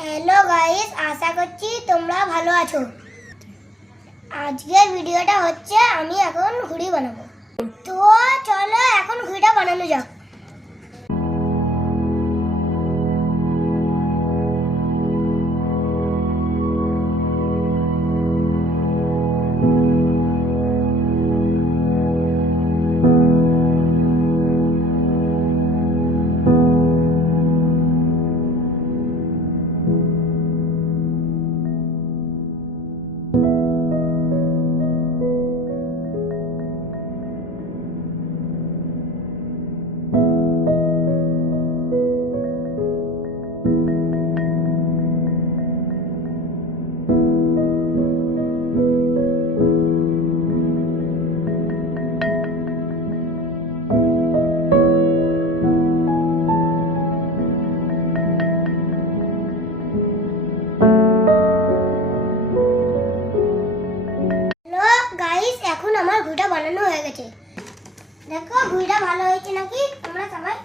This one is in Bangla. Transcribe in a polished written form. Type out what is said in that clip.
হ্যালো গাইস, আশা করছি তোমরা ভালো আছো। আজকের ভিডিওটা হচ্ছে আমি এখন ঘুড়ি বানাবো। তো চলো এখন ঘুড়িটা বানানো যাক। গাইস, এখন আমার ঘুড়িটা বানানো হয়ে গেছে। দেখো ঘুড়িটা ভালো হয়েছে নাকি তোমরা সবাই